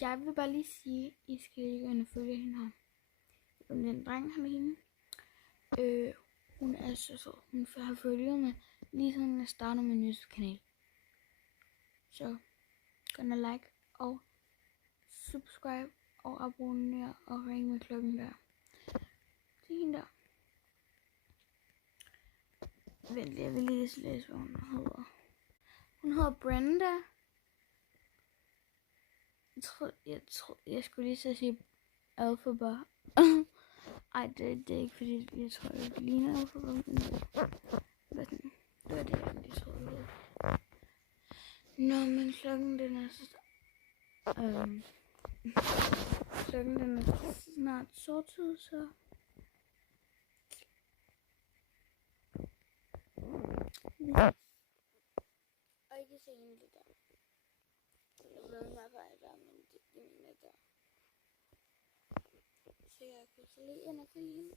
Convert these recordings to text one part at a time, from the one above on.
Jeg vil bare lige sige, at I skal ikke ind og følge hende her. Den dreng, han er hende. Hun er så sød. Hun har følgerne lige siden jeg startede min YouTube-kanal. Så gå ind og like og subscribe og abonner og ring med klokken der. Det er hende der. Vent, jeg vil lige læse, hvad hun hedder. Hun hedder Brenda. Jeg skulle lige så sige Alphaba. Ej, det er ikke fordi, jeg tror, det ligner Alphaba. Hvad den? Det var det, jeg lige troede. Nå, men klokken den er så... klokken den er snart sortid, så... Og I kan se hende det der. Jeg ved mig bare der, men det er mine der. Så jeg kan så lige ind og følge hende.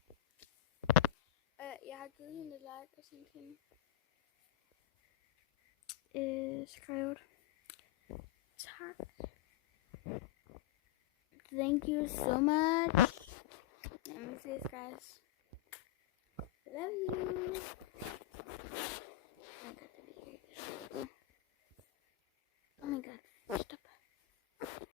Jeg har givet hende et like og sendt hende skrevet. Tak. Thank you so much. Let me see this, guys. Love you.